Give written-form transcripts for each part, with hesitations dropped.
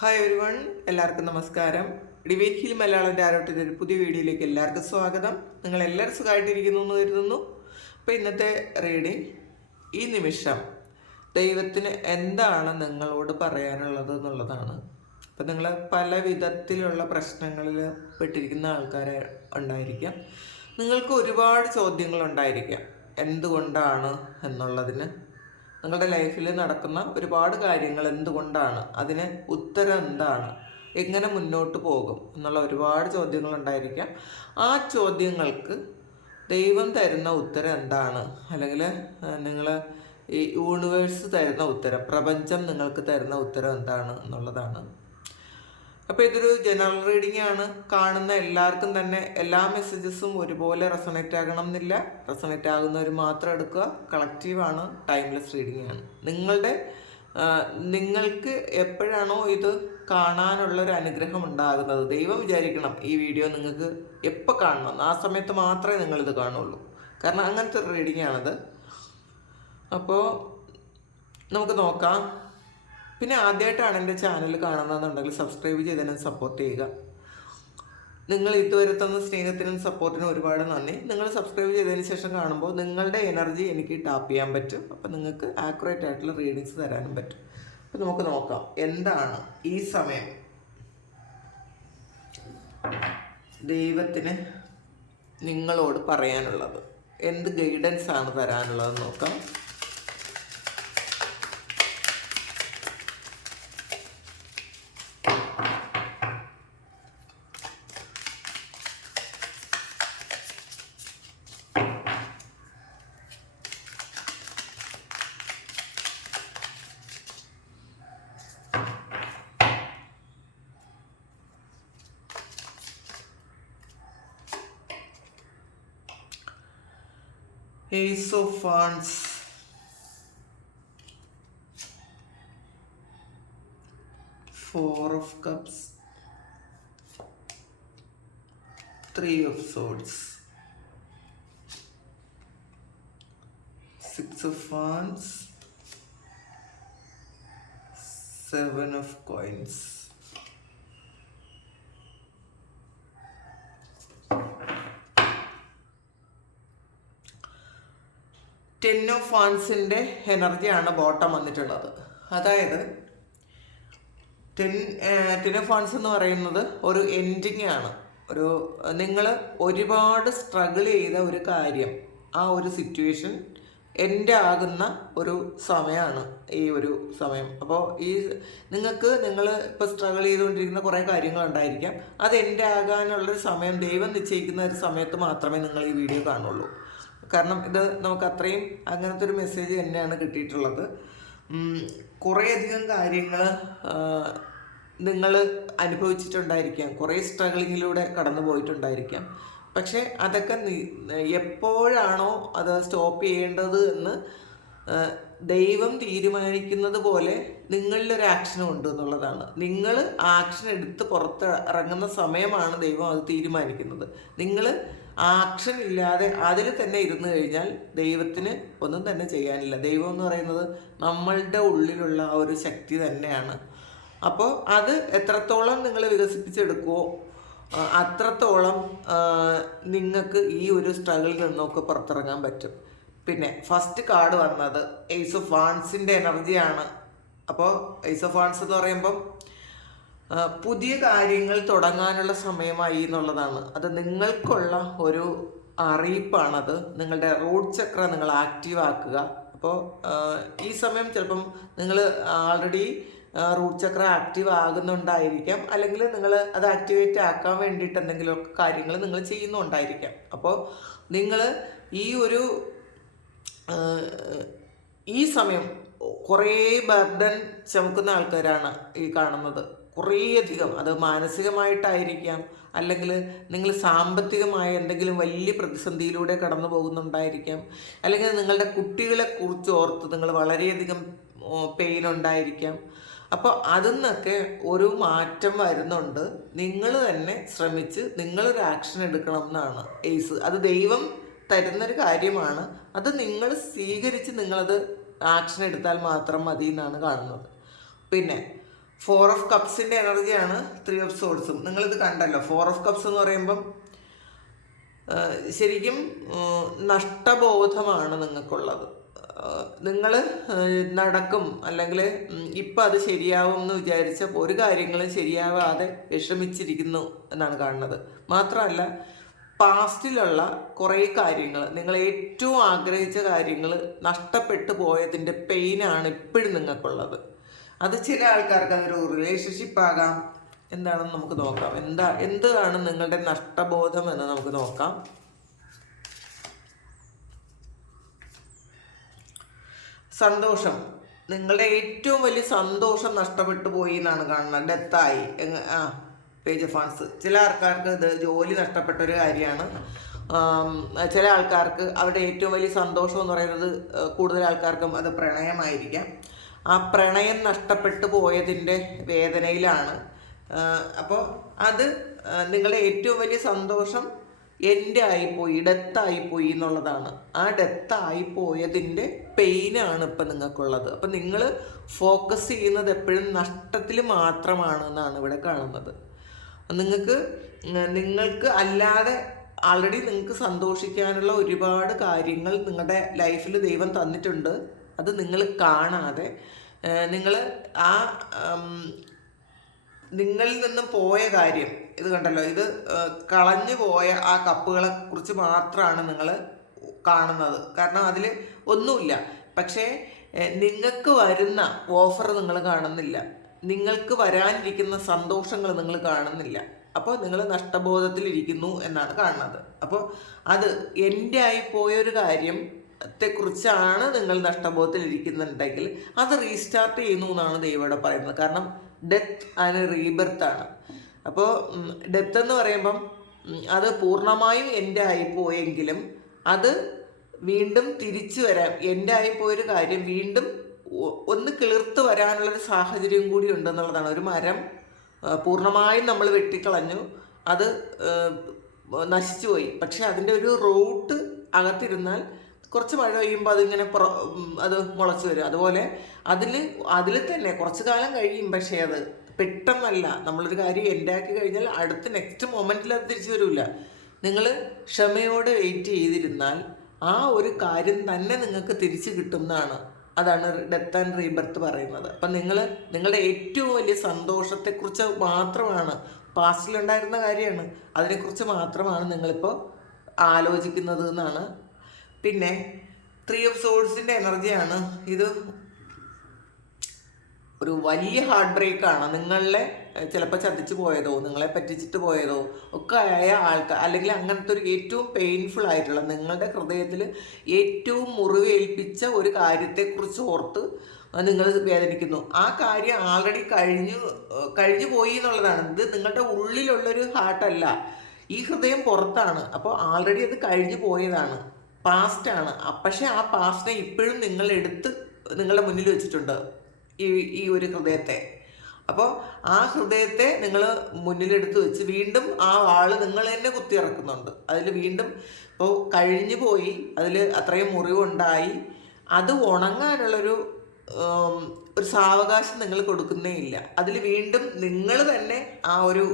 Hi everyone, എല്ലാവർക്കും നമസ്കാരം. Divine heal Malayalam ടാരോട്ടിൻ്റെ ഒരു പുതിയ വീഡിയോയിലേക്ക് എല്ലാവർക്കും സ്വാഗതം. നിങ്ങൾ എല്ലാവരും സുഖമായിട്ടിരിക്കുന്നു എന്ന് കരുതുന്നു. അപ്പോൾ ഇന്നത്തെ റീഡിങ്, ഈ നിമിഷം ദൈവത്തിന് എന്താണ് നിങ്ങളോട് പറയാനുള്ളത് എന്നുള്ളതാണ്. അപ്പോൾ നിങ്ങൾ പല വിധത്തിലുള്ള പ്രശ്നങ്ങളിൽ പെട്ടിരിക്കുന്ന ആൾക്കാർ ഉണ്ടായിരിക്കാം. നിങ്ങൾക്ക് ഒരുപാട് ചോദ്യങ്ങളുണ്ടായിരിക്കാം എന്തുകൊണ്ടാണ് എന്നുള്ളതിന്. നിങ്ങളുടെ ലൈഫിൽ നടക്കുന്ന ഒരുപാട് കാര്യങ്ങൾ എന്തുകൊണ്ടാണ്, അതിന് ഉത്തരം എന്താണ്, എങ്ങനെ മുന്നോട്ട് പോകും എന്നുള്ള ഒരുപാട് ചോദ്യങ്ങളുണ്ടായിരിക്കാം. ആ ചോദ്യങ്ങൾക്ക് ദൈവം തരുന്ന ഉത്തരം എന്താണ്, അല്ലെങ്കിൽ നിങ്ങൾ ഈ യൂണിവേഴ്സ് തരുന്ന ഉത്തരം, പ്രപഞ്ചം നിങ്ങൾക്ക് തരുന്ന ഉത്തരം എന്താണ് എന്നുള്ളതാണ്. അപ്പോൾ ഇതൊരു ജനറൽ റീഡിംഗ് ആണ്. കാണുന്ന എല്ലാവർക്കും തന്നെ എല്ലാ മെസ്സേജസും ഒരുപോലെ റെസൊണേറ്റ് ആകണം എന്നില്ല. റെസൊണേറ്റ് ആകുന്നവർ മാത്രം എടുക്കുക. കളക്റ്റീവാണ്, ടൈംലെസ് റീഡിംഗ് ആണ്. നിങ്ങൾക്ക് എപ്പോഴാണോ ഇത് കാണാനുള്ളൊരു അനുഗ്രഹം ഉണ്ടാകുന്നത്, ദൈവം വിചാരിക്കണം ഈ വീഡിയോ നിങ്ങൾക്ക് എപ്പോൾ കാണണം, ആ സമയത്ത് മാത്രമേ നിങ്ങളിത് കാണുള്ളൂ. കാരണം അങ്ങനത്തെ ഒരു റീഡിംഗ് ആണത്. അപ്പോൾ നമുക്ക് നോക്കാം. പിന്നെ ആദ്യമായിട്ടാണ് എൻ്റെ ചാനൽ കാണുന്നതെന്നുണ്ടെങ്കിൽ സബ്സ്ക്രൈബ് ചെയ്തതിനെ സപ്പോർട്ട് ചെയ്യുക. നിങ്ങൾ ഇതുവരെ തന്ന സ്നേഹത്തിനും സപ്പോർട്ടിനും ഒരുപാട് നന്ദി. നിങ്ങൾ സബ്സ്ക്രൈബ് ചെയ്തതിന് ശേഷം കാണുമ്പോൾ നിങ്ങളുടെ എനർജി എനിക്ക് ടാപ്പ് ചെയ്യാൻ പറ്റും. അപ്പോൾ നിങ്ങൾക്ക് ആക്യുറേറ്റ് ആയിട്ടുള്ള റീഡിങ്സ് തരാനും പറ്റും. അപ്പോൾ നമുക്ക് നോക്കാം എന്താണ് ഈ സമയം ദൈവത്തിന് നിങ്ങളോട് പറയാനുള്ളത്, എന്ത് ഗൈഡൻസ് ആണ് തരാനുള്ളതെന്ന് നോക്കാം. Ace of Wands, Four of Cups, Three of Swords, Six of Wands, Seven of Coins. Ten of വാൻസിൻ്റെ എനർജിയാണ് ബോട്ടം വന്നിട്ടുള്ളത്. അതായത് ടെൻ ഓഫ് വാൻസ് എന്ന് പറയുന്നത് ഒരു എൻഡിങ് ആണ്. നിങ്ങൾ ഒരുപാട് സ്ട്രഗിൾ ചെയ്ത ഒരു കാര്യം, ആ ഒരു സിറ്റുവേഷൻ എൻഡ് ആകുന്ന ഒരു സമയമാണ് ഈ ഒരു സമയം. അപ്പോൾ നിങ്ങൾ ഇപ്പോൾ സ്ട്രഗിൾ ചെയ്തുകൊണ്ടിരിക്കുന്ന കുറേ കാര്യങ്ങളുണ്ടായിരിക്കാം. അത് എൻഡ് ആകാനുള്ളൊരു സമയം ദൈവം നിശ്ചയിക്കുന്ന ഒരു സമയത്ത് മാത്രമേ നിങ്ങൾ ഈ വീഡിയോ കാണുള്ളൂ. കാരണം ഇത് നമുക്ക് അത്രയും അങ്ങനത്തെ ഒരു മെസ്സേജ് തന്നെയാണ് കിട്ടിയിട്ടുള്ളത്. കുറേയധികം കാര്യങ്ങൾ നിങ്ങൾ അനുഭവിച്ചിട്ടുണ്ടായിരിക്കാം, കുറേ സ്ട്രഗിളിങ്ങിലൂടെ കടന്നു പോയിട്ടുണ്ടായിരിക്കാം. പക്ഷേ അതൊക്കെ എപ്പോഴാണോ അത് സ്റ്റോപ്പ് ചെയ്യേണ്ടത് എന്ന് ദൈവം തീരുമാനിക്കുന്നത് പോലെ നിങ്ങളിലൊരു ആക്ഷനും ഉണ്ട് എന്നുള്ളതാണ്. നിങ്ങൾ ആക്ഷൻ എടുത്ത് പുറത്ത് ഇറങ്ങുന്ന സമയമാണ് ദൈവം അത് തീരുമാനിക്കുന്നത്. നിങ്ങൾ ആക്ഷൻ ഇല്ലാതെ അതിൽ തന്നെ ഇരുന്ന് കഴിഞ്ഞാൽ ദൈവത്തിന് ഒന്നും തന്നെ ചെയ്യാനില്ല. ദൈവം എന്ന് പറയുന്നത് നമ്മളുടെ ഉള്ളിലുള്ള ആ ഒരു ശക്തി തന്നെയാണ്. അപ്പോൾ അത് എത്രത്തോളം നിങ്ങൾ വികസിപ്പിച്ചെടുക്കുമോ അത്രത്തോളം നിങ്ങൾക്ക് ഈ ഒരു സ്ട്രഗിളിൽ നിന്നൊക്കെ പുറത്തിറങ്ങാൻ പറ്റും. പിന്നെ ഫസ്റ്റ് കാർഡ് വന്നത് ഏസ് ഓഫ് വാൻസിൻ്റെ എനർജിയാണ്. അപ്പോൾ ഏസ് ഓഫ് വാൻസ് എന്ന് പറയുമ്പം പുതിയ കാര്യങ്ങൾ തുടങ്ങാനുള്ള സമയമായി എന്നുള്ളതാണ്. അത് നിങ്ങൾക്കുള്ള ഒരു അറിയിപ്പാണത്. നിങ്ങളുടെ റൂട്ട് ചക്ര നിങ്ങൾ ആക്റ്റീവ് ആക്കുക. അപ്പോൾ ഈ സമയം ചിലപ്പം നിങ്ങൾ ആൾറെഡി റൂട്ട് ചക്ര ആക്റ്റീവ് ആകുന്നുണ്ടായിരിക്കാം, അല്ലെങ്കിൽ നിങ്ങൾ അത് ആക്ടിവേറ്റ് ആക്കാൻ വേണ്ടിയിട്ട് എന്തെങ്കിലുമൊക്കെ കാര്യങ്ങൾ നിങ്ങൾ ചെയ്യുന്നുണ്ടായിരിക്കാം. അപ്പോൾ നിങ്ങൾ ഈ സമയം കുറേ ബർഡൻ ചുമക്കുന്ന ആൾക്കാരാണ് ഈ കാണുന്നത്. കുറേയധികം, അത് മാനസികമായിട്ടായിരിക്കാം, അല്ലെങ്കിൽ നിങ്ങൾ സാമ്പത്തികമായ എന്തെങ്കിലും വലിയ പ്രതിസന്ധിയിലൂടെ കടന്നു പോകുന്നുണ്ടായിരിക്കാം, അല്ലെങ്കിൽ നിങ്ങളുടെ കുട്ടികളെ കുറിച്ച് ഓർത്ത് നിങ്ങൾ വളരെയധികം പെയിൻ ഉണ്ടായിരിക്കാം. അപ്പോൾ അതിൽ നിന്നൊക്കെ ഒരു മാറ്റം വരുന്നുണ്ട്. നിങ്ങൾ തന്നെ ശ്രമിച്ച് നിങ്ങളൊരു ആക്ഷൻ എടുക്കണം എന്നാണ് ഏസ്. അത് ദൈവം തരുന്നൊരു കാര്യമാണ്. അത് നിങ്ങൾ സ്വീകരിച്ച് നിങ്ങളത് ആക്ഷൻ എടുത്താൽ മാത്രം മതി എന്നാണ് കാണുന്നത്. പിന്നെ ഫോർ ഓഫ് കപ്സിൻ്റെ എനർജിയാണ് ത്രീ ഓഫ് സോൾസും. നിങ്ങളിത് കണ്ടല്ലോ. ഫോർ ഓഫ് കപ്സ് എന്ന് പറയുമ്പം ശരിക്കും നഷ്ടബോധമാണ് നിങ്ങൾക്കുള്ളത്. നിങ്ങൾ നടക്കും, അല്ലെങ്കിൽ ഇപ്പം അത് ശരിയാവും എന്ന് വിചാരിച്ച ഒരു കാര്യങ്ങളും ശരിയാവാതെ വിഷമിച്ചിരിക്കുന്നു എന്നാണ് കാണുന്നത്. മാത്രമല്ല, പാസ്റ്റിലുള്ള കുറേ കാര്യങ്ങൾ, നിങ്ങൾ ഏറ്റവും ആഗ്രഹിച്ച കാര്യങ്ങൾ നഷ്ടപ്പെട്ടു പോയതിൻ്റെ പെയിനാണ് ഇപ്പോഴും നിങ്ങൾക്കുള്ളത്. അത് ചില ആൾക്കാർക്ക് അതൊരു റിലേഷൻഷിപ്പ് ആകാം. എന്താണെന്ന് നമുക്ക് നോക്കാം. എന്താണ് നിങ്ങളുടെ നഷ്ടബോധം എന്ന് നമുക്ക് നോക്കാം. സന്തോഷം, നിങ്ങളുടെ ഏറ്റവും വലിയ സന്തോഷം നഷ്ടപ്പെട്ടു പോയി എന്നാണ് കാണുന്നത്. ഡെത്തായി. Page of funds. ചില ആൾക്കാർക്ക് ഇത് ജോലി നഷ്ടപ്പെട്ട ഒരു കാര്യമാണ്. ചില ആൾക്കാർക്ക് അവരുടെ ഏറ്റവും വലിയ സന്തോഷം എന്ന് പറയുന്നത്, കൂടുതൽ ആൾക്കാർക്കും അത് പ്രണയമായിരിക്കാം. ആ പ്രണയം നഷ്ടപ്പെട്ടു പോയതിൻ്റെ വേദനയിലാണ്. അപ്പോൾ അത് നിങ്ങളുടെ ഏറ്റവും വലിയ സന്തോഷം എൻ്റെ ആയിപ്പോയി, ഡെത്തായിപ്പോയി എന്നുള്ളതാണ്. ആ ഡെത്തായിപ്പോയതിൻ്റെ പെയിനാണ് ഇപ്പം നിങ്ങൾക്കുള്ളത്. അപ്പം നിങ്ങൾ ഫോക്കസ് ചെയ്യുന്നത് എപ്പോഴും നഷ്ടത്തിൽ മാത്രമാണ് എന്നാണ് ഇവിടെ കാണുന്നത്. നിങ്ങൾക്ക് അല്ലാതെ ആൾറെഡി നിങ്ങൾക്ക് സന്തോഷിക്കാനുള്ള ഒരുപാട് കാര്യങ്ങൾ നിങ്ങളുടെ ലൈഫിൽ ദൈവം തന്നിട്ടുണ്ട്. അത് നിങ്ങൾ കാണാതെ നിങ്ങൾ നിങ്ങളിൽ നിന്നും പോയ കാര്യം, ഇത് കണ്ടല്ലോ, ഇത് കളഞ്ഞു പോയ ആ കപ്പുകളെ കുറിച്ച് മാത്രമാണ് നിങ്ങൾ കാണുന്നത്. കാരണം അതിൽ ഒന്നുമില്ല. പക്ഷേ നിങ്ങൾക്ക് വരുന്ന ഓഫർ നിങ്ങൾ കാണുന്നില്ല, നിങ്ങൾക്ക് വരാനിരിക്കുന്ന സന്തോഷങ്ങൾ നിങ്ങൾ കാണുന്നില്ല. അപ്പോൾ നിങ്ങൾ നഷ്ടബോധത്തിലിരിക്കുന്നു എന്നാണ് കാണുന്നത്. അപ്പോൾ അത് എൻ്റെ ആയിപ്പോയൊരു കാര്യത്തെക്കുറിച്ചാണ് നിങ്ങൾ നഷ്ടബോധത്തിലിരിക്കുന്നുണ്ടെങ്കിൽ അത് റീസ്റ്റാർട്ട് ചെയ്യുന്നു എന്നാണ് ദൈവം പറയുന്നത്. കാരണം ഡെത്ത് ആൻഡ് റീബർത്ത് ആണ്. അപ്പോൾ ഡെത്ത് എന്ന് പറയുമ്പം അത് പൂർണ്ണമായും എൻ്റെ ആയിപ്പോയെങ്കിലും അത് വീണ്ടും തിരിച്ചു വരാൻ, എൻ്റെ ആയിപ്പോയൊരു കാര്യം വീണ്ടും ഒന്ന് കിളിർത്ത് വരാനുള്ളൊരു സാഹചര്യം കൂടി ഉണ്ടെന്നുള്ളതാണ്. ഒരു മരം പൂർണ്ണമായും നമ്മൾ വെട്ടിക്കളഞ്ഞു, അത് നശിച്ചു പോയി. പക്ഷെ അതിൻ്റെ ഒരു റൂട്ട് അകത്തിരുന്നാൽ കുറച്ച് മഴ പെയ്യുമ്പോൾ അതിങ്ങനെ അത് മുളച്ചു വരും. അതുപോലെ അതിൽ തന്നെ കുറച്ച് കാലം കഴിയും. പക്ഷേ അത് പെട്ടെന്നല്ല. നമ്മളൊരു കാര്യം എൻഡാക്കി കഴിഞ്ഞാൽ അടുത്ത നെക്സ്റ്റ് മൊമെൻറ്റിൽ അത് തിരിച്ചു വരില്ല. നിങ്ങൾ ക്ഷമയോടെ വെയിറ്റ് ചെയ്തിരുന്നാൽ ആ ഒരു കാര്യം തന്നെ നിങ്ങൾക്ക് തിരിച്ചു കിട്ടുന്നതാണ്. അതാണ് ഡെത്ത് ആൻഡ് റീബർത്ത് പറയുന്നത്. അപ്പം നിങ്ങളുടെ ഏറ്റവും വലിയ സന്തോഷത്തെക്കുറിച്ച് മാത്രമാണ്, പാസ്റ്റിലുണ്ടായിരുന്ന കാര്യമാണ്, അതിനെക്കുറിച്ച് മാത്രമാണ് നിങ്ങളിപ്പോൾ ആലോചിക്കുന്നത് എന്നാണ്. പിന്നെ ത്രീ ഓഫ് സോൾസിൻ്റെ എനർജിയാണ് ഇത്. ഒരു വലിയ ഹാർട്ട് ബ്രേക്കാണ്. നിങ്ങളെ ചിലപ്പോൾ ചതിച്ചു പോയതോ നിങ്ങളെ പറ്റിച്ചിട്ട് പോയതോ ഒക്കെ ആയ ആൾക്കാർ, അല്ലെങ്കിൽ അങ്ങനത്തെ ഒരു ഏറ്റവും പെയിൻഫുൾ ആയിട്ടുള്ള, നിങ്ങളുടെ ഹൃദയത്തിൽ ഏറ്റവും മുറിവേൽപ്പിച്ച ഒരു കാര്യത്തെക്കുറിച്ച് ഓർത്ത് നിങ്ങൾ വേദനിക്കുന്നു. ആ കാര്യം ആൾറെഡി കഴിഞ്ഞു പോയി എന്നുള്ളതാണ്. ഇത് നിങ്ങളുടെ ഉള്ളിലുള്ളൊരു ഹാർട്ടല്ല, ഈ ഹൃദയം പുറത്താണ്. അപ്പോൾ ആൾറെഡി അത് കഴിഞ്ഞു പോയതാണ്, പാസ്റ്റാണ്. പക്ഷേ ആ പാസ്റ്റിനെ ഇപ്പോഴും നിങ്ങളുടെ മുന്നിൽ വെച്ചിട്ടുണ്ട് ഈ ഒരു ഹൃദയത്തെ. അപ്പോൾ ആ ഹൃദയത്തെ നിങ്ങൾ മുന്നിലെടുത്ത് വെച്ച് വീണ്ടും ആ ആള് നിങ്ങൾ തന്നെ കുത്തിയിറക്കുന്നുണ്ട്. അതിൽ വീണ്ടും ഇപ്പോൾ കഴിഞ്ഞു പോയി, അതിൽ അത്രയും മുറിവുണ്ടായി, അത് ഉണങ്ങാനുള്ളൊരു സാവകാശം നിങ്ങൾ കൊടുക്കുന്നേ ഇല്ല. അതിൽ വീണ്ടും നിങ്ങൾ തന്നെ ആ ഒരു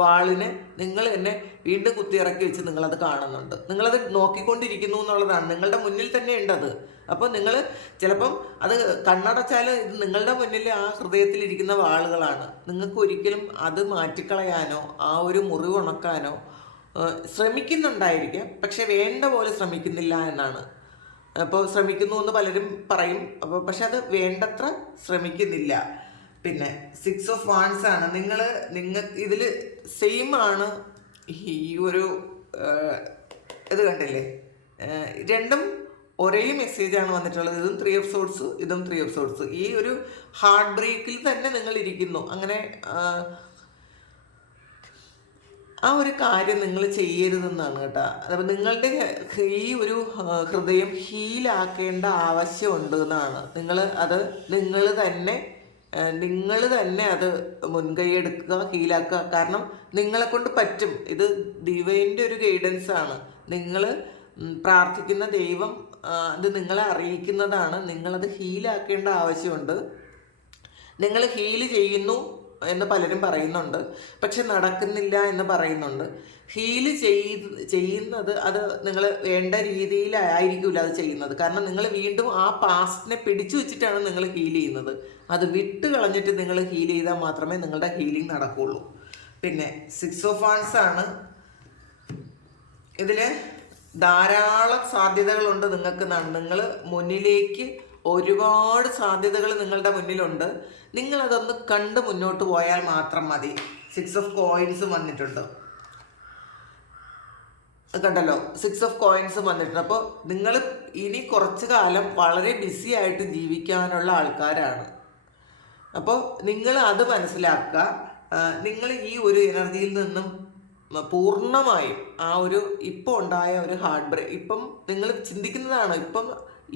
വാളിനെ നിങ്ങൾ തന്നെ വീണ്ടും കുത്തിയിറക്കി വെച്ച് നിങ്ങളത് കാണുന്നുണ്ട്. നിങ്ങളത് നോക്കിക്കൊണ്ടിരിക്കുന്നു എന്നുള്ളതാണ്. നിങ്ങളുടെ മുന്നിൽ തന്നെ ഉണ്ടത്. അപ്പോൾ നിങ്ങൾ ചിലപ്പം അത് കണ്ണടച്ചാൽ ഇത് നിങ്ങളുടെ മുന്നിൽ ആ ഹൃദയത്തിലിരിക്കുന്ന വാളുകളാണ്. നിങ്ങൾക്ക് ഒരിക്കലും അത് മാറ്റിക്കളയാനോ ആ ഒരു മുറിവ് ഉണക്കാനോ ശ്രമിക്കുന്നുണ്ടായിരിക്കാം, പക്ഷെ വേണ്ട പോലെ ശ്രമിക്കുന്നില്ല എന്നാണ്. അപ്പോൾ ശ്രമിക്കുന്നു എന്ന് പലരും പറയും, പക്ഷെ അത് വേണ്ടത്ര ശ്രമിക്കുന്നില്ല. പിന്നെ 6 ഓഫ് വാൻഡ്സ് ആണ്. നിങ്ങൾ ഇതിൽ സെയിം ആണ്. ഈ ഒരു ഇത് കണ്ടില്ലേ, രണ്ടും ഒരേ മെസ്സേജാണ് വന്നിട്ടുള്ളത്. ഇതും 3 ഓഫ് സോർട്സ്, ഇതും 3 ഓഫ് സോർട്സ്. ഈ ഒരു ഹാർട്ട് ബ്രേക്കിൽ തന്നെ നിങ്ങൾ ഇരിക്കുന്നു. അങ്ങനെ ആ ഒരു കാര്യം നിങ്ങൾ ചെയ്യരുതെന്നാണ് കേട്ടോ. അപ്പോൾ നിങ്ങളുടെ ഈ ഒരു ഹൃദയം ഹീലാക്കേണ്ട ആവശ്യമുണ്ട് എന്നാണ്. നിങ്ങൾ തന്നെ അത് മുൻകൈ എടുക്കുക, ഹീലാക്കുക. കാരണം നിങ്ങളെ കൊണ്ട് പറ്റും. ഇത് ഡിവൈൻ്റെ ഒരു ഗൈഡൻസ് ആണ്. നിങ്ങൾ പ്രാർത്ഥിക്കുന്ന ദൈവം അത് നിങ്ങളെ അറിയിക്കുന്നതാണ്. നിങ്ങളത് ഹീലാക്കേണ്ട ആവശ്യമുണ്ട്. നിങ്ങൾ ഹീല് ചെയ്യുന്നു എന്ന് പലരും പറയുന്നുണ്ട്, പക്ഷെ നടക്കുന്നില്ല എന്ന് പറയുന്നുണ്ട്. ഹീല് ചെയ്യുന്നത് അത് നിങ്ങൾ വേണ്ട രീതിയിലായിരിക്കില്ല അത് ചെയ്യുന്നത്. കാരണം നിങ്ങൾ വീണ്ടും ആ പാസ്റ്റിനെ പിടിച്ചു വെച്ചിട്ടാണ് നിങ്ങൾ ഹീൽ ചെയ്യുന്നത്. അത് വിട്ട് കളഞ്ഞിട്ട് നിങ്ങൾ ഹീൽ ചെയ്താൽ മാത്രമേ നിങ്ങളുടെ ഹീലിംഗ് നടക്കുകയുള്ളൂ. പിന്നെ 6 ഓഫ് വാൻഡ്സ് ആണ്. ഇതിൽ ധാരാളം സാധ്യതകളുണ്ട് നിങ്ങൾക്ക്. നിങ്ങൾ മുന്നിലേക്ക് ഒരുപാട് സാധ്യതകൾ നിങ്ങളുടെ മുന്നിലുണ്ട്. നിങ്ങളതൊന്ന് കണ്ട് മുന്നോട്ട് പോയാൽ മാത്രം മതി. 6 ഓഫ് കോയിൻസ് വന്നിട്ടുണ്ട്, കണ്ടല്ലോ. 6 ഓഫ് കോയിൻസ് വന്നിട്ടുണ്ട്. അപ്പോൾ നിങ്ങൾ ഇനി കുറച്ച് കാലം വളരെ ബിസി ആയിട്ട് ജീവിക്കാനുള്ള ആൾക്കാരാണ്. അപ്പോൾ നിങ്ങൾ അത് മനസ്സിലാക്കുക. നിങ്ങൾ ഈ ഒരു എനർജിയിൽ നിന്നും പൂർണ്ണമായും ആ ഒരു ഇപ്പോൾ ഉണ്ടായ ഒരു ഹാർട്ട് ബ്രേക്ക്, ഇപ്പം നിങ്ങൾ ചിന്തിക്കുന്നതാണ്,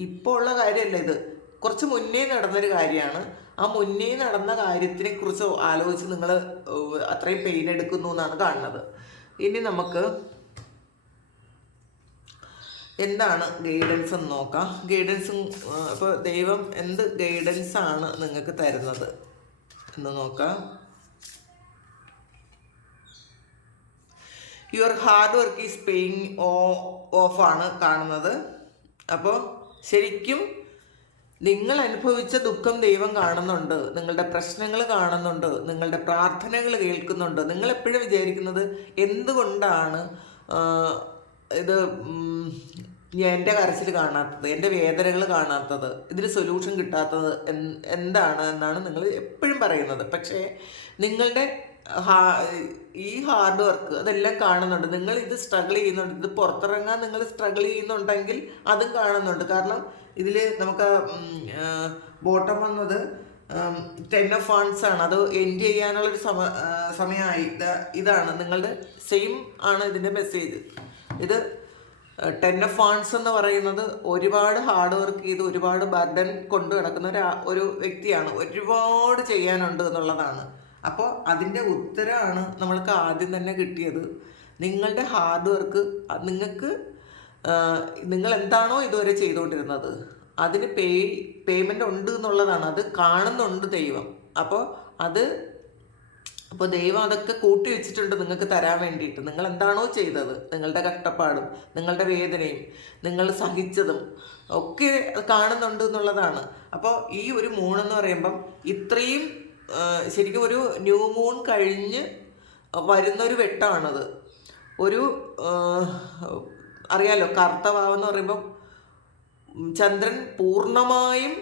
ഇപ്പോൾ ഉള്ള കാര്യമല്ല ഇത്, കുറച്ച് മുന്നേ നടന്നൊരു കാര്യമാണ്. ആ മുന്നേ നടന്ന കാര്യത്തിനെ കുറിച്ച് ആലോചിച്ച് നിങ്ങൾ അത്രയും പെയിൻ എടുക്കുന്നു എന്നാണ് കാണുന്നത്. ഇനി നമുക്ക് എന്താണ് ഗൈഡൻസ് എന്ന് നോക്കാം. ഗൈഡൻസും ഇപ്പോൾ ദൈവം എന്ത് ഗൈഡൻസ് ആണ് നിങ്ങൾക്ക് തരുന്നത് എന്ന് നോക്കാം. Your hard work is paying of ആണ് കാണുന്നത്. അപ്പോൾ ശരിക്കും നിങ്ങൾ അനുഭവിച്ച ദുഃഖം ദൈവം കാണുന്നുണ്ട്, നിങ്ങളുടെ പ്രശ്നങ്ങൾ കാണുന്നുണ്ട്, നിങ്ങളുടെ പ്രാർത്ഥനകൾ കേൾക്കുന്നുണ്ട്. നിങ്ങൾ എപ്പോഴും വിചാരിക്കുന്നത് എന്തുകൊണ്ടാണ് ഇത് എൻ്റെ കരച്ചിൽ കാണാത്തത്, എൻ്റെ വേദനകൾ കാണാത്തത്, ഇതിന് സൊല്യൂഷൻ കിട്ടാത്തത് എന്താണ് എന്നാണ് നിങ്ങൾ എപ്പോഴും പറയുന്നത്. പക്ഷേ നിങ്ങളുടെ ഈ ഹാർഡ് വർക്ക് അതെല്ലാം കാണുന്നുണ്ട്. നിങ്ങൾ ഇത് സ്ട്രഗിൾ ചെയ്യുന്നുണ്ട്, ഇത് പുറത്തിറങ്ങാൻ നിങ്ങൾ സ്ട്രഗിൾ ചെയ്യുന്നുണ്ടെങ്കിൽ അതും കാണുന്നുണ്ട്. കാരണം ഇതിൽ നമുക്ക് ബോട്ടം വന്നത് 10 ഓഫ് വാൻഡ്സ് ആണ്. അത് എൻഡ് ചെയ്യാനുള്ളൊരു സമയമായി. ഇതാണ് നിങ്ങളുടെ സെയിം ആണ് ഇതിൻ്റെ മെസ്സേജ്. ഇത് 10 ഓഫ് വാൻഡ്സ് എന്ന് പറയുന്നത് ഒരുപാട് ഹാർഡ് വർക്ക് ചെയ്ത് ഒരുപാട് ബർഡൻ കൊണ്ട് കിടക്കുന്ന ഒരു വ്യക്തിയാണ്. ഒരുപാട് ചെയ്യാനുണ്ട് എന്നുള്ളതാണ്. അപ്പോൾ അതിൻ്റെ ഉത്തരമാണ് നമ്മൾക്ക് ആദ്യം തന്നെ കിട്ടിയത്. നിങ്ങളുടെ ഹാർഡ് വർക്ക് നിങ്ങൾ എന്താണോ ഇതുവരെ ചെയ്തുകൊണ്ടിരുന്നത് അതിന് പേയ്മെൻ്റ് ഉണ്ട് എന്നുള്ളതാണ്. അത് കാണുന്നുണ്ട് ദൈവം. അപ്പോൾ ദൈവം അതൊക്കെ കൂട്ടി വെച്ചിട്ടുണ്ട് നിങ്ങൾക്ക് തരാൻ വേണ്ടിയിട്ട്. നിങ്ങൾ എന്താണോ ചെയ്തത്, നിങ്ങളുടെ കഷ്ടപ്പാടും നിങ്ങളുടെ വേദനയും നിങ്ങൾ സഹിച്ചതും ഒക്കെ കാണുന്നുണ്ട് എന്നുള്ളതാണ്. അപ്പോൾ ഈ ഒരു മൂണെന്ന് പറയുമ്പം ഇത്രയും ശരിക്കും ഒരു ന്യൂ മൂൺ കഴിഞ്ഞ് വരുന്നൊരു വെട്ടമാണത്. ഒരു അറിയാലോ, കറുത്തവാവെന്ന് പറയുമ്പം ചന്ദ്രൻ പൂർണ്ണമായും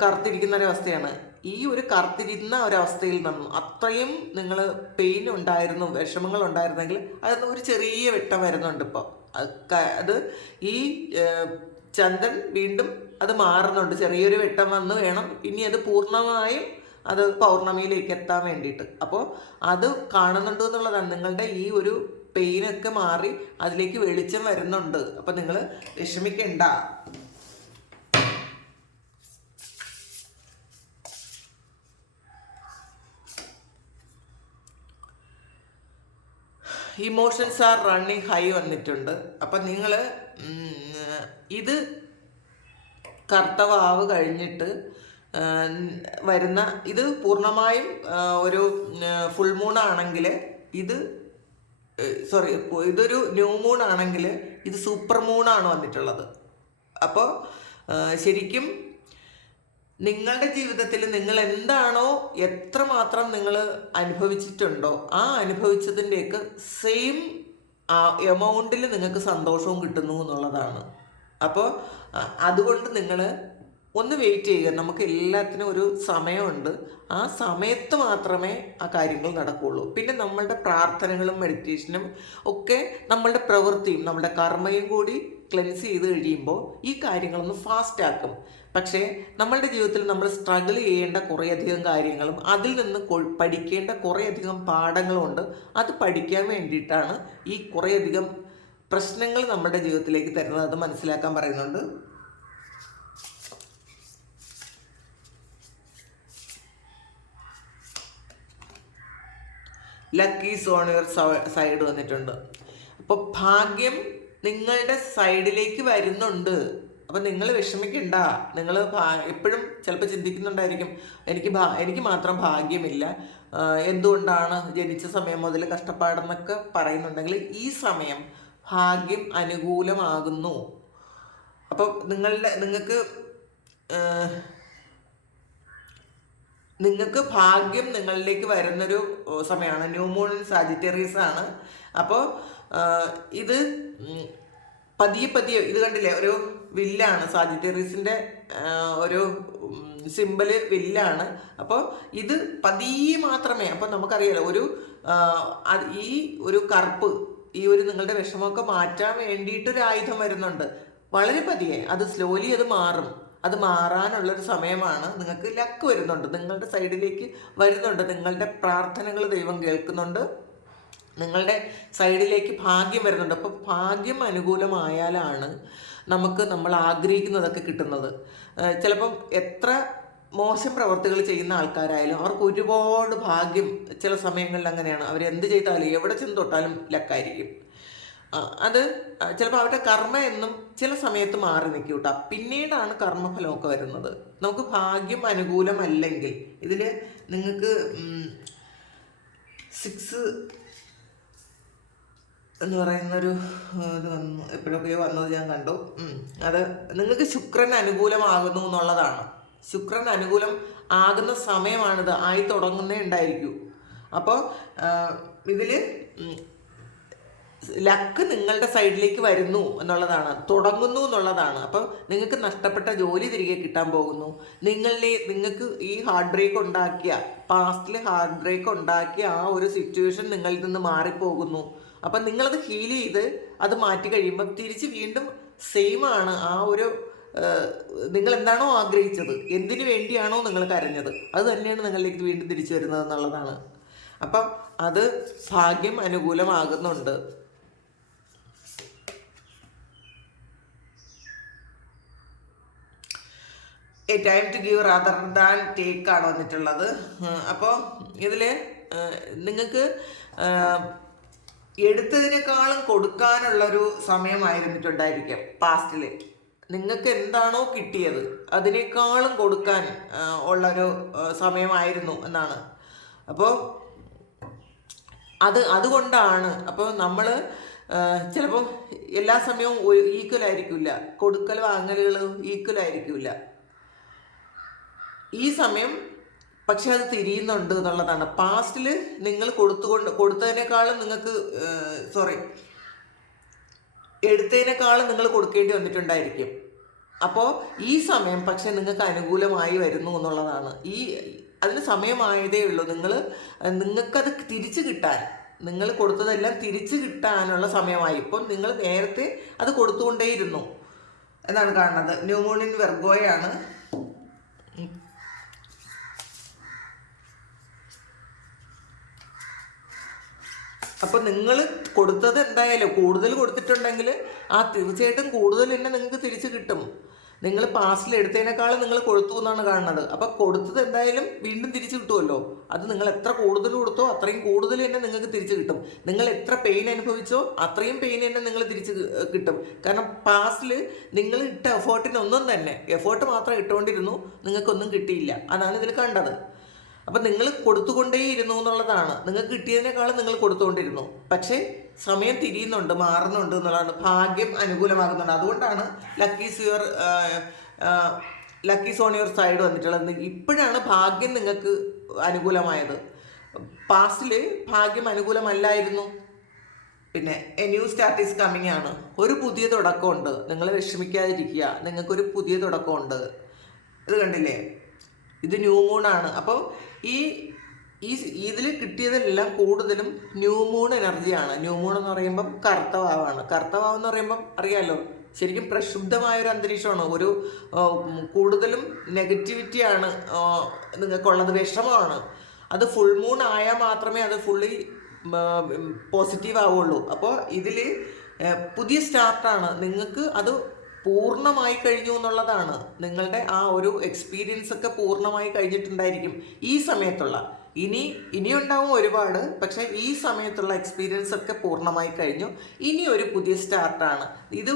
കറുത്തിരിക്കുന്ന ഒരവസ്ഥയാണ്. ഈ ഒരു കറുത്തിരുന്ന ഒരവസ്ഥയിൽ നിന്നും അത്രയും നിങ്ങൾ പെയിൻ ഉണ്ടായിരുന്നു, വിഷമങ്ങൾ ഉണ്ടായിരുന്നെങ്കിൽ അതിൽ ഒരു ചെറിയ വെട്ടം വരുന്നുണ്ട് ഇപ്പോൾ. അത് ഈ ചന്ദ്രൻ വീണ്ടും അത് മാറുന്നുണ്ട്, ചെറിയൊരു വെട്ടം വന്ന് വേണം ഇനി അത് പൂർണ്ണമായും അത് പൗർണമിയിലേക്ക് എത്താൻ വേണ്ടിയിട്ട്. അപ്പോൾ അത് കാണുന്നുണ്ട് എന്നുള്ളതാണ്. നിങ്ങളുടെ ഈ ഒരു പെയിനൊക്കെ മാറി അതിലേക്ക് വെളിച്ചം വരുന്നുണ്ട്. അപ്പം നിങ്ങൾ വിഷമിക്കണ്ട. ഇമോഷൻസ് ആർ റണ്ണിങ് ഹൈ വന്നിട്ടുണ്ട്. അപ്പം നിങ്ങൾ ഇത് കർത്തവാവ് കഴിഞ്ഞിട്ട് വരുന്ന ഇത് പൂർണ്ണമായും ഒരു ഫുൾ മൂൺ ആണെങ്കിൽ ഇതൊരു ന്യൂ മൂൺ ആണെങ്കിൽ ഇത് സൂപ്പർ മൂണാണ് വന്നിട്ടുള്ളത്. അപ്പോൾ ശരിക്കും നിങ്ങളുടെ ജീവിതത്തിൽ നിങ്ങൾ എന്താണോ എത്രമാത്രം നിങ്ങൾ അനുഭവിച്ചിട്ടുണ്ടോ ആ അനുഭവിച്ചതിൻ്റെയൊക്കെ സെയിം എമൗണ്ടിൽ നിങ്ങൾക്ക് സന്തോഷവും കിട്ടുന്നു എന്നുള്ളതാണ്. അപ്പോൾ അതുകൊണ്ട് നിങ്ങൾ ഒന്ന് വെയിറ്റ് ചെയ്യുക. നമുക്ക് എല്ലാത്തിനും ഒരു സമയമുണ്ട്. ആ സമയത്ത് മാത്രമേ ആ കാര്യങ്ങൾ നടക്കുകയുള്ളൂ. പിന്നെ നമ്മളുടെ പ്രാർത്ഥനകളും മെഡിറ്റേഷനും ഒക്കെ നമ്മളുടെ പ്രവൃത്തിയും നമ്മളുടെ കർമ്മയും കൂടി ക്ലെൻസ് ചെയ്ത് കഴിയുമ്പോൾ ഈ കാര്യങ്ങളൊന്ന് ഫാസ്റ്റ് ആക്കും. പക്ഷേ നമ്മളുടെ ജീവിതത്തിൽ നമ്മൾ സ്ട്രഗിൾ ചെയ്യേണ്ട കുറേയധികം കാര്യങ്ങളും അതിൽ നിന്ന് പഠിക്കേണ്ട കുറേയധികം പാഠങ്ങളുമുണ്ട്. അത് പഠിക്കാൻ വേണ്ടിയിട്ടാണ് ഈ കുറേയധികം പ്രശ്നങ്ങൾ നമ്മുടെ ജീവിതത്തിലേക്ക് തരുന്നത്. അത് മനസ്സിലാക്കാൻ പറയുന്നുണ്ട്. ലക്കീസ് ഓൺ യുവർ സൈഡ് വന്നിട്ടുണ്ട്. അപ്പോൾ ഭാഗ്യം നിങ്ങളുടെ സൈഡിലേക്ക് വരുന്നുണ്ട്. അപ്പം നിങ്ങൾ വിഷമിക്കണ്ട. നിങ്ങൾ എപ്പോഴും ചിലപ്പോൾ ചിന്തിക്കുന്നുണ്ടായിരിക്കും, എനിക്ക് മാത്രം ഭാഗ്യമില്ല, എന്തുകൊണ്ടാണ് ജനിച്ച സമയം മുതൽ കഷ്ടപ്പാടെന്നൊക്കെ പറയുന്നുണ്ടെങ്കിൽ ഈ സമയം ഭാഗ്യം അനുകൂലമാകുന്നു. അപ്പം നിങ്ങൾക്ക് ഭാഗ്യം നിങ്ങളിലേക്ക് വരുന്നൊരു സമയമാണ്. ന്യൂ മൂൺ സാജിറ്റേറിയസ് ആണ്. അപ്പോൾ ഇത് പതിയെ ഇത് കണ്ടില്ലേ, ഒരു വില്ലാണ്. സാജിറ്റേറിയസിൻ്റെ ഒരു സിമ്പിള് വില്ലാണ്. അപ്പോൾ ഇത് പതിയെ മാത്രമേ, അപ്പോൾ നമുക്കറിയാലോ ഈ ഒരു കറുപ്പ്, ഈ ഒരു നിങ്ങളുടെ വിഷമമൊക്കെ മാറ്റാൻ വേണ്ടിയിട്ടൊരു ആയുധം വരുന്നുണ്ട്. വളരെ പതിയെ, അത് സ്ലോലി അത് മാറും. അത് മാറാനുള്ളൊരു സമയമാണ്. നിങ്ങൾക്ക് ലക്ക് വരുന്നുണ്ട്, നിങ്ങളുടെ സൈഡിലേക്ക് വരുന്നുണ്ട്. നിങ്ങളുടെ പ്രാർത്ഥനകൾ ദൈവം കേൾക്കുന്നുണ്ട്. നിങ്ങളുടെ സൈഡിലേക്ക് ഭാഗ്യം വരുന്നുണ്ട്. അപ്പോൾ ഭാഗ്യം അനുകൂലമായാലാണ് നമ്മൾ ആഗ്രഹിക്കുന്നതൊക്കെ കിട്ടുന്നത്. ചിലപ്പം എത്ര മോശം പ്രവർത്തികൾ ചെയ്യുന്ന ആൾക്കാരായാലും അവർക്ക് ഒരുപാട് ഭാഗ്യം ചില സമയങ്ങളിൽ അങ്ങനെയാണ്. അവരെന്ത് ചെയ്താലും എവിടെ ചെന്ന് തൊട്ടാലും ലക്കായിരിക്കും. അത് ചിലപ്പോൾ അവരുടെ കർമ്മ എന്നും ചില സമയത്ത് മാറി നിൽക്കും കേട്ടോ. പിന്നീടാണ് കർമ്മഫലമൊക്കെ വരുന്നത്. നമുക്ക് ഭാഗ്യം അനുകൂലമല്ലെങ്കിൽ ഇതിൽ നിങ്ങൾക്ക് 6 എന്ന് പറയുന്നൊരു ഇത് വന്നു, എപ്പോഴൊക്കെയോ വന്നത് ഞാൻ കണ്ടു. അത് നിങ്ങൾക്ക് ശുക്രൻ അനുകൂലമാകുന്നു എന്നുള്ളതാണ്. ശുക്രൻ അനുകൂലം ആകുന്ന സമയമാണിത്. ആയി തുടങ്ങുന്നേ ഉണ്ടായിരിക്കൂ. അപ്പോൾ ഇതിൽ ലക്ക് നിങ്ങളുടെ സൈഡിലേക്ക് വരുന്നു എന്നുള്ളതാണ്, തുടങ്ങുന്നു എന്നുള്ളതാണ്. അപ്പം നിങ്ങൾക്ക് നഷ്ടപ്പെട്ട ജോലി തിരികെ കിട്ടാൻ പോകുന്നു. നിങ്ങൾക്ക് ഈ ഹാർട്ട് ബ്രേക്ക് ഉണ്ടാക്കിയ, പാസ്റ്റിൽ ഹാർട്ട് ബ്രേക്ക് ഉണ്ടാക്കിയ ആ ഒരു സിറ്റുവേഷൻ നിങ്ങളിൽ നിന്ന് മാറിപ്പോകുന്നു. അപ്പം നിങ്ങളത് ഹീൽ ചെയ്ത് അത് മാറ്റി കഴിയുമ്പം തിരിച്ച് വീണ്ടും സെയിം ആണ്. ആ ഒരു നിങ്ങൾ എന്താണോ ആഗ്രഹിച്ചത്, എന്തിനു വേണ്ടിയാണോ നിങ്ങൾ കരഞ്ഞത്, അത് തന്നെയാണ് നിങ്ങളിലേക്ക് വീണ്ടും തിരിച്ചു വരുന്നത് എന്നുള്ളതാണ്. അപ്പം അത് ഭാഗ്യം അനുകൂലമാകുന്നുണ്ട്. A time to give rather than take ആണ് വന്നിട്ടുള്ളത്. അപ്പോൾ ഇതിൽ നിങ്ങൾക്ക് എടുത്തതിനേക്കാളും കൊടുക്കാനുള്ളൊരു സമയമായിരുന്നിട്ടുണ്ടായിരിക്കാം പാസ്റ്റിൽ. നിങ്ങൾക്ക് എന്താണോ കിട്ടിയത് അതിനേക്കാളും കൊടുക്കാൻ ഉള്ളൊരു സമയമായിരുന്നു എന്നാണ്. അപ്പോൾ അതുകൊണ്ടാണ്. അപ്പോൾ നമ്മൾ ചിലപ്പം എല്ലാ സമയവും ഈക്വൽ ആയിരിക്കില്ല, കൊടുക്കൽ വാങ്ങലുകൾ ഈക്വൽ ആയിരിക്കില്ല. ഈ സമയം പക്ഷെ അത് തിരിയുന്നുണ്ട് എന്നുള്ളതാണ്. പാസ്റ്റിൽ നിങ്ങൾ കൊടുത്തതിനേക്കാളും നിങ്ങൾക്ക് എടുത്തതിനേക്കാളും നിങ്ങൾ കൊടുക്കേണ്ടി വന്നിട്ടുണ്ടായിരിക്കും. അപ്പോൾ ഈ സമയം പക്ഷെ നിങ്ങൾക്ക് അനുകൂലമായി വരുന്നു എന്നുള്ളതാണ്. അതിന് സമയമായതേ ഉള്ളൂ. നിങ്ങൾക്കത് തിരിച്ചു കിട്ടാൻ, നിങ്ങൾ കൊടുത്തതെല്ലാം തിരിച്ചു കിട്ടാനുള്ള സമയമായി. ഇപ്പം നിങ്ങൾ നേരത്തെ അത് കൊടുത്തുകൊണ്ടേയിരുന്നു എന്നാണ് കാണുന്നത്. ന്യൂ മൂൺ ഇൻ വെർഗോയാണ്. അപ്പം നിങ്ങൾ കൊടുത്തത് എന്തായാലും കൂടുതൽ കൊടുത്തിട്ടുണ്ടെങ്കിൽ തീർച്ചയായിട്ടും കൂടുതൽ തന്നെ നിങ്ങൾക്ക് തിരിച്ചു കിട്ടും. നിങ്ങൾ പാസ്റ്റിൽ എടുത്തതിനേക്കാളും നിങ്ങൾ കൊടുത്തു എന്നാണ് കാണുന്നത്. അപ്പം കൊടുത്തത് എന്തായാലും വീണ്ടും തിരിച്ചു കിട്ടുമല്ലോ. അത് നിങ്ങൾ എത്ര കൂടുതൽ കൊടുത്തോ അത്രയും കൂടുതൽ തന്നെ നിങ്ങൾക്ക് തിരിച്ചു കിട്ടും. നിങ്ങൾ എത്ര പെയിൻ അനുഭവിച്ചോ അത്രയും പെയിൻ തന്നെ നിങ്ങൾ തിരിച്ച് കിട്ടും. കാരണം പാസ്റ്റിൽ നിങ്ങൾ ഇട്ട എഫേർട്ടിനൊന്നും തന്നെ, എഫേർട്ട് മാത്രം ഇട്ടുകൊണ്ടിരുന്നു, നിങ്ങൾക്കൊന്നും കിട്ടിയില്ല. അതാണ് ഇതിൽ കണ്ടത്. അപ്പം നിങ്ങൾ കൊടുത്തുകൊണ്ടേയിരുന്നു എന്നുള്ളതാണ്. നിങ്ങൾക്ക് കിട്ടിയതിനേക്കാളും നിങ്ങൾ കൊടുത്തുകൊണ്ടിരുന്നു. പക്ഷേ സമയം തിരിയുന്നുണ്ട്, മാറുന്നുണ്ട് എന്നുള്ളതാണ്. ഭാഗ്യം അനുകൂലമാകുന്നുണ്ട്. അതുകൊണ്ടാണ് ലക്കീസ് ഓൺ യുവർ സൈഡ് വന്നിട്ടുള്ളത്. ഇപ്പോഴാണ് ഭാഗ്യം നിങ്ങൾക്ക് അനുകൂലമായത്. പാസ്റ്റിൽ ഭാഗ്യം അനുകൂലമല്ലായിരുന്നു. പിന്നെ A new start is coming ആണ്. ഒരു പുതിയ തുടക്കമുണ്ട്. നിങ്ങൾ വിഷമിക്കാതിരിക്കുക, നിങ്ങൾക്കൊരു പുതിയ തുടക്കമുണ്ട്. ഇത് കണ്ടില്ലേ, ഇത് ന്യൂ മൂണാണ്. അപ്പോൾ ഇതിൽ കിട്ടിയതെല്ലാം കൂടുതലും ന്യൂ മൂൺ എനർജിയാണ്. ന്യൂ മൂൺ എന്ന് പറയുമ്പം കറുത്ത വാവാണ്. കറുത്ത വാവ് എന്ന് പറയുമ്പം അറിയാലോ, ശരിക്കും പ്രക്ഷുബ്ധമായൊരു അന്തരീക്ഷമാണ്. കൂടുതലും നെഗറ്റിവിറ്റിയാണ് നിങ്ങൾക്കുള്ളത്, വിഷമമാണ്. അത് ഫുൾ മൂൺ ആയാൽ മാത്രമേ അത് ഫുള്ളി പോസിറ്റീവ് ആവുള്ളൂ. അപ്പോൾ ഇതിൽ പുതിയ സ്റ്റാർട്ടാണ്. നിങ്ങൾക്ക് അത് പൂർണ്ണമായി കഴിഞ്ഞു എന്നുള്ളതാണ്. നിങ്ങളുടെ ആ ഒരു എക്സ്പീരിയൻസ് ഒക്കെ പൂർണ്ണമായി കഴിഞ്ഞിട്ടുണ്ടായിരിക്കും ഈ സമയത്തുള്ള ഇനിയുണ്ടാവും ഒരുപാട്, പക്ഷെ ഈ സമയത്തുള്ള എക്സ്പീരിയൻസ് ഒക്കെ പൂർണ്ണമായി കഴിഞ്ഞു. ഇനി ഒരു പുതിയ സ്റ്റാർട്ടാണ്. ഇത്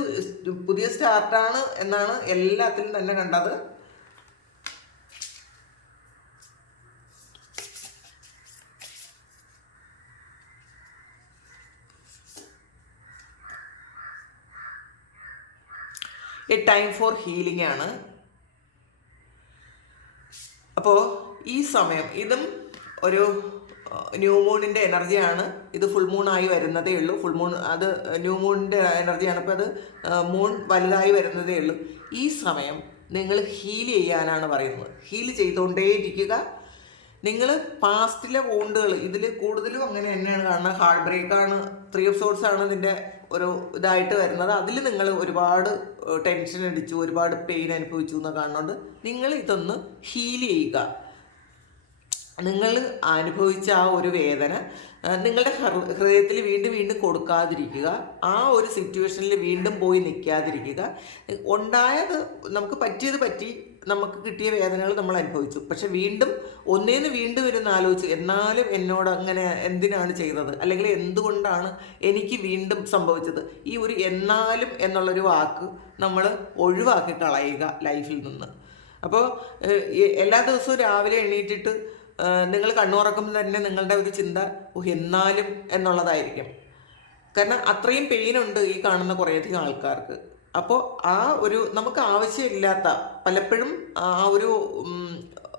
പുതിയ സ്റ്റാർട്ടാണ് എന്നാണ് എല്ലാത്തിലും തന്നെ കണ്ടത്. എ ടൈം ഫോർ ഹീലിംഗ് ആണ്. അപ്പോൾ ഈ സമയം ഇതും ഒരു ന്യൂ മൂണിൻ്റെ എനർജിയാണ്. ഇത് ഫുൾ മൂണായി വരുന്നതേ ഉള്ളൂ. ഫുൾ മൂൺ അത് ന്യൂ മൂണിൻ്റെ എനർജിയാണ്. അപ്പോൾ അത് മൂൺ വലുതായി വരുന്നതേ ഉള്ളൂ. ഈ സമയം നിങ്ങൾ ഹീൽ ചെയ്യാനാണ് പറയുന്നത്. ഹീൽ ചെയ്തുകൊണ്ടേയിരിക്കുക. നിങ്ങൾ പാസ്റ്റിലെ വോണ്ടുകൾ ഇതിൽ കൂടുതലും അങ്ങനെ തന്നെയാണ് കാണുന്നത്. ഹാർട്ട് ബ്രേക്കാണ്, 3 of Swords ആണ് ഇതിൻ്റെ ഒരു ഇതായിട്ട് വരുന്നത്. അതിൽ നിങ്ങൾ ഒരുപാട് ടെൻഷൻ അടിച്ചു, ഒരുപാട് പെയിൻ അനുഭവിച്ചു എന്ന് കാണുന്നുണ്ട്. നിങ്ങൾ ഇതൊന്ന് ഹീൽ ചെയ്യുക. നിങ്ങൾ അനുഭവിച്ച ആ ഒരു വേദന നിങ്ങളുടെ ഹൃദയത്തിൽ വീണ്ടും വീണ്ടും കൊടുക്കാതിരിക്കുക. ആ ഒരു സിറ്റുവേഷനിൽ വീണ്ടും പോയി നിൽക്കാതിരിക്കുക. ഉണ്ടായത് നമുക്ക് പറ്റിയത് പറ്റി, നമുക്ക് കിട്ടിയ വേദനകൾ നമ്മൾ അനുഭവിച്ചു. പക്ഷെ വീണ്ടും ഒന്നേന്ന് വീണ്ടും വരുന്ന ആലോചിച്ച് എന്നാലും എന്നോട് അങ്ങനെ എന്തിനാണ് ചെയ്തത്, അല്ലെങ്കിൽ എന്തുകൊണ്ടാണ് എനിക്ക് വീണ്ടും സംഭവിച്ചത്, ഈ ഒരു എന്നാലും എന്നുള്ളൊരു വാക്ക് നമ്മൾ ഒഴിവാക്കി കളയുക ലൈഫിൽ നിന്ന്. അപ്പോൾ എല്ലാ ദിവസവും രാവിലെ എണീറ്റിട്ട് നിങ്ങൾ കണ്ണുറക്കുമ്പോൾ തന്നെ നിങ്ങളുടെ ഒരു ചിന്ത എന്നാലും എന്നുള്ളതായിരിക്കും. കാരണം അത്രയും പെയിനുണ്ട് ഈ കാണുന്ന കുറേയധികം ആൾക്കാർക്ക്. അപ്പോൾ ആ ഒരു നമുക്ക് ആവശ്യമില്ലാത്ത, പലപ്പോഴും ആ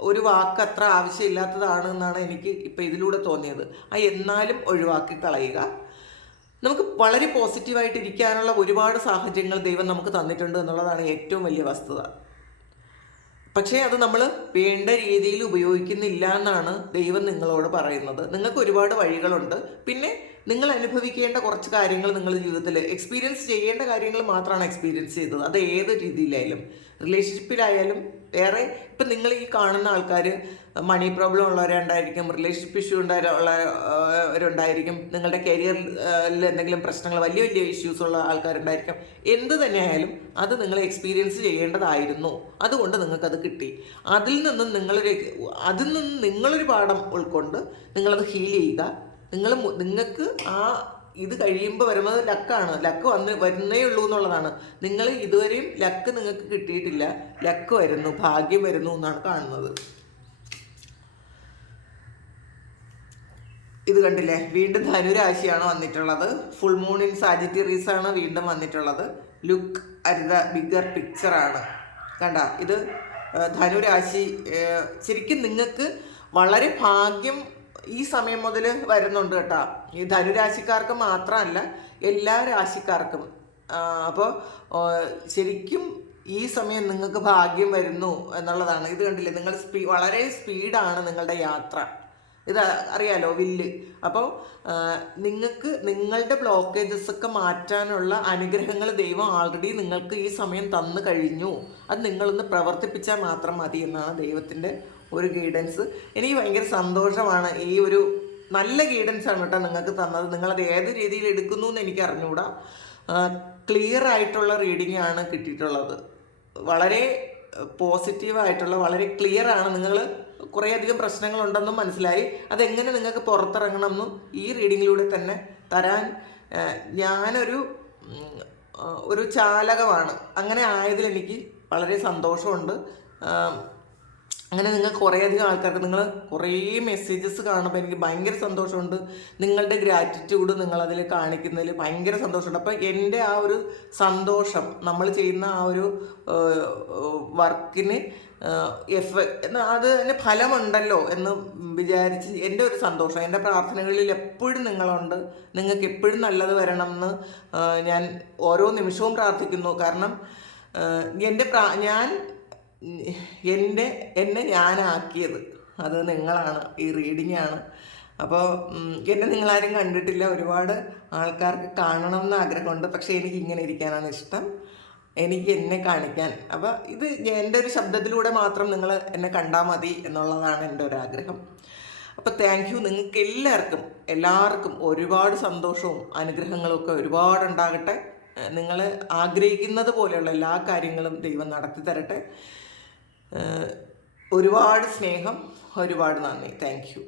ഒരു വാക്ക് അത്ര ആവശ്യമില്ലാത്തതാണ് എന്നാണ് എനിക്ക് ഇപ്പം ഇതിലൂടെ തോന്നിയത്. ആ എന്നാലും ഒഴിവാക്കി കളയുക. നമുക്ക് വളരെ പോസിറ്റീവായിട്ട് ഇരിക്കാനുള്ള ഒരുപാട് സാഹചര്യങ്ങൾ ദൈവം നമുക്ക് തന്നിട്ടുണ്ട് എന്നുള്ളതാണ് ഏറ്റവും വലിയ വസ്തുത. പക്ഷേ അത് നമ്മൾ വേണ്ട രീതിയിൽ ഉപയോഗിക്കുന്നില്ല എന്നാണ് ദൈവം നിങ്ങളോട് പറയുന്നത്. നിങ്ങൾക്ക് ഒരുപാട് വഴികളുണ്ട്. പിന്നെ നിങ്ങൾ അനുഭവിക്കേണ്ട കുറച്ച് കാര്യങ്ങൾ നിങ്ങളുടെ ജീവിതത്തിൽ എക്സ്പീരിയൻസ് ചെയ്യേണ്ട കാര്യങ്ങൾ മാത്രമാണ് എക്സ്പീരിയൻസ് ചെയ്തത്. അത് ഏത് രീതിയിലായാലും, റിലേഷൻഷിപ്പിലായാലും വേറെ. ഇപ്പം നിങ്ങൾ ഈ കാണുന്ന ആൾക്കാർ മണി പ്രോബ്ലം ഉള്ളവരുണ്ടായിരിക്കും, റിലേഷൻഷിപ്പ് ഇഷ്യൂ ഉള്ളവരുണ്ടായിരിക്കും, നിങ്ങളുടെ കരിയറിൽ എന്തെങ്കിലും പ്രശ്നങ്ങൾ, വലിയ വലിയ ഇഷ്യൂസ് ഉള്ള ആൾക്കാരുണ്ടായിരിക്കും. എന്ത് തന്നെയായാലും അത് നിങ്ങൾ എക്സ്പീരിയൻസ് ചെയ്യേണ്ടതായിരുന്നു. അതുകൊണ്ട് നിങ്ങൾക്കത് കിട്ടി. അതിൽ നിന്നും നിങ്ങളൊരു പാഠം ഉൾക്കൊണ്ട് നിങ്ങളത് ഹീൽ ചെയ്യുക. നിങ്ങൾക്ക് ആ ഇത് കഴിയുമ്പോൾ വരുന്നത് ലക്കാണ്. ലക്ക് വരുന്നേ ഉള്ളൂ എന്നുള്ളതാണ്. നിങ്ങൾ ഇതുവരെയും ലക്ക് നിങ്ങൾക്ക് കിട്ടിയിട്ടില്ല. ലക്ക് വരുന്നു, ഭാഗ്യം വരുന്നു എന്നാണ് കാണുന്നത്. ഇത് കണ്ടില്ലേ, വീണ്ടും ധനുരാശിയാണ് വന്നിട്ടുള്ളത്. ഫുൾ മൂൺ ഇൻ സാജിറ്റീരിയസ് ആണ് വീണ്ടും വന്നിട്ടുള്ളത്. ലുക്ക് അറ്റ് ദ ബിഗർ പിക്ചറാണ്. കണ്ട, ഇത് ധനുരാശി. ശരിക്കും നിങ്ങൾക്ക് വളരെ ഭാഗ്യം ഈ സമയം മുതൽ വരുന്നുണ്ട് കേട്ടോ. ഈ ധനുരാശിക്കാർക്ക് മാത്രമല്ല, എല്ലാ രാശിക്കാർക്കും. അപ്പോൾ ശരിക്കും ഈ സമയം നിങ്ങൾക്ക് ഭാഗ്യം വരുന്നു എന്നുള്ളതാണ്. ഇത് കണ്ടില്ലേ, നിങ്ങൾ വളരെ സ്പീഡാണ് നിങ്ങളുടെ യാത്ര. ഇത് അറിയാലോ, വില്ല്. അപ്പോൾ നിങ്ങൾക്ക് നിങ്ങളുടെ ബ്ലോക്കേജസ് ഒക്കെ മാറ്റാനുള്ള അനുഗ്രഹങ്ങൾ ദൈവം ആൾറെഡി നിങ്ങൾക്ക് ഈ സമയം തന്നു കഴിഞ്ഞു. അത് നിങ്ങളൊന്ന് പ്രവർത്തിപ്പിച്ചാൽ മാത്രം മതി എന്നാണ് ദൈവത്തിൻ്റെ ഒരു ഗൈഡൻസ്. എനിക്ക് ഭയങ്കര സന്തോഷമാണ്. ഈ ഒരു നല്ല ഗൈഡൻസ് ആണ് കേട്ടോ നിങ്ങൾക്ക് തന്നത്. നിങ്ങളത് ഏത് രീതിയിൽ എടുക്കുന്നു എന്ന് എനിക്ക് അറിഞ്ഞുകൂടാ. ക്ലിയർ ആയിട്ടുള്ള റീഡിംഗ് ആണ് കിട്ടിയിട്ടുള്ളത്. വളരെ പോസിറ്റീവായിട്ടുള്ള, വളരെ ക്ലിയർ ആണ്. നിങ്ങൾ കുറേയധികം പ്രശ്നങ്ങളുണ്ടെന്നും മനസ്സിലായി. അതെങ്ങനെ നിങ്ങൾക്ക് പുറത്തിറങ്ങണമെന്നും ഈ റീഡിങ്ങിലൂടെ തന്നെ തരാൻ ഞാനൊരു ചാലകമാണ്. അങ്ങനെ ആയതിൽ എനിക്ക് വളരെ സന്തോഷമുണ്ട്. അങ്ങനെ നിങ്ങൾ കുറേയധികം ആൾക്കാർക്ക് നിങ്ങൾ കുറേ മെസ്സേജസ് കാണുമ്പോൾ എനിക്ക് ഭയങ്കര സന്തോഷമുണ്ട്. നിങ്ങളുടെ ഗ്രാറ്റിറ്റ്യൂഡ് നിങ്ങളതിൽ കാണിക്കുന്നതിൽ ഭയങ്കര സന്തോഷമുണ്ട്. അപ്പോൾ എൻ്റെ ആ ഒരു സന്തോഷം, നമ്മൾ ചെയ്യുന്ന ആ ഒരു വർക്കിന് അത് അതിന് ഫലമുണ്ടല്ലോ എന്ന് വിചാരിച്ച് എൻ്റെ ഒരു സന്തോഷം, എൻ്റെ പ്രാർത്ഥനകളിൽ എപ്പോഴും നിങ്ങളുണ്ട്. നിങ്ങൾക്ക് എപ്പോഴും നല്ലത് വരണം എന്ന് ഞാൻ ഓരോ നിമിഷവും പ്രാർത്ഥിക്കുന്നു. കാരണം എന്നെ ഞാനാക്കിയത് അത് നിങ്ങളാണ്, ഈ റീഡിംഗ് ആണ്. അപ്പോൾ എന്നെ നിങ്ങളാരും കണ്ടിട്ടില്ല. ഒരുപാട് ആൾക്കാർക്ക് കാണണം എന്ന് ആഗ്രഹമുണ്ട്. പക്ഷേ എനിക്ക് ഇങ്ങനെ ഇരിക്കാനാണ് ഇഷ്ടം, എനിക്ക് എന്നെ കാണിക്കാൻ. അപ്പോൾ ഇത് എൻ്റെ ഒരു ശബ്ദത്തിലൂടെ മാത്രം നിങ്ങൾ എന്നെ കണ്ടാൽ മതി എന്നുള്ളതാണ് എൻ്റെ ഒരു ആഗ്രഹം. അപ്പോൾ താങ്ക് യു. നിങ്ങൾക്ക് എല്ലാവർക്കും ഒരുപാട് സന്തോഷവും അനുഗ്രഹങ്ങളും ഒക്കെ ഒരുപാടുണ്ടാകട്ടെ. നിങ്ങൾ ആഗ്രഹിക്കുന്നത് പോലെയുള്ള എല്ലാ കാര്യങ്ങളും ദൈവം നടത്തി തരട്ടെ. ഒരുപാട് സ്നേഹം, ഒരുപാട് നന്ദി. Thank you.